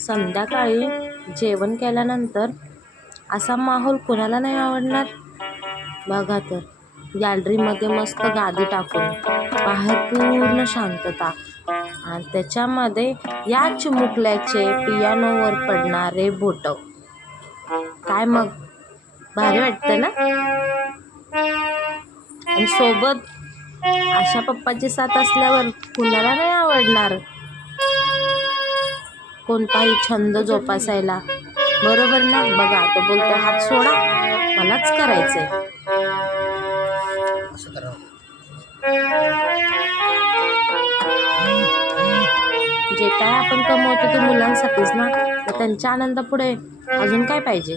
संध्याकाळी जेवण केल्यानंतर असा माहोल कोणाला नाही आवडणार? बघा तर गॅलरीमध्ये मस्त गादी टाकून बाहेर पूर्ण शांतता. आणि त्याच्यामध्ये या चिमुकल्याचे पियानोवर पडणारे बोट. काय मग? भारी वाटतं ना? आणि सोबत अशा पप्पाची साथ असल्यावर कुणाला नाही आवडणार? कोणताही छंद जोपासायला. बरोबर ना? बघा तो बोलतो हात सोडा मलाच करायचंय. जे काय आपण कमवतो ते मुलांसाठीच ना? तर त्यांच्या आनंदापुढे अजून काय पाहिजे?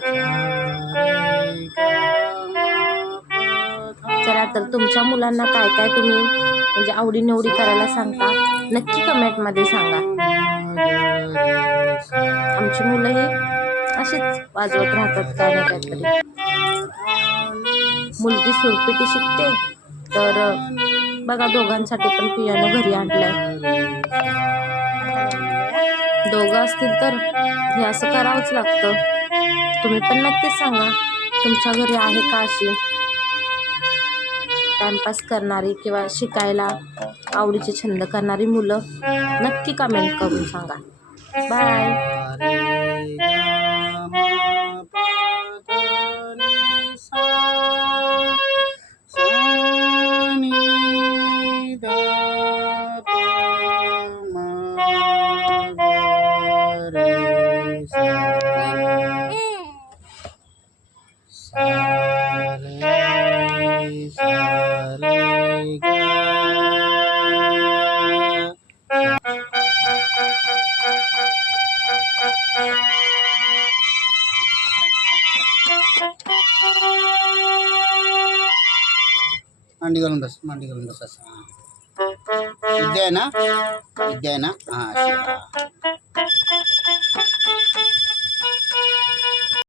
चला तर तुमच्या मुलांना काय काय तुम्ही म्हणजे आवडीनिवडी करायला सांगता? नक्की कमेंटमध्ये सांगा. आमची मुलंही अशीच वाजवत राहतात काय ना काहीतरी मुलगी सुरपिटी शिकते तर बघा दोघांसाठी पण पियानो घरी आणलाय. दोघं असतील तर हे असं करावंच लागतं. तुम्ही पण नक्कीच सांगा तुमच्या घरी आहे का अशी? टाइमपास करणारी किंवा शिकायला आवडीचे छंद करणारी मुलं नक्की कमेंट करून सांगा. Bye mandi kalau nggak mandi kalau nggak sah, ide na, ah siapa?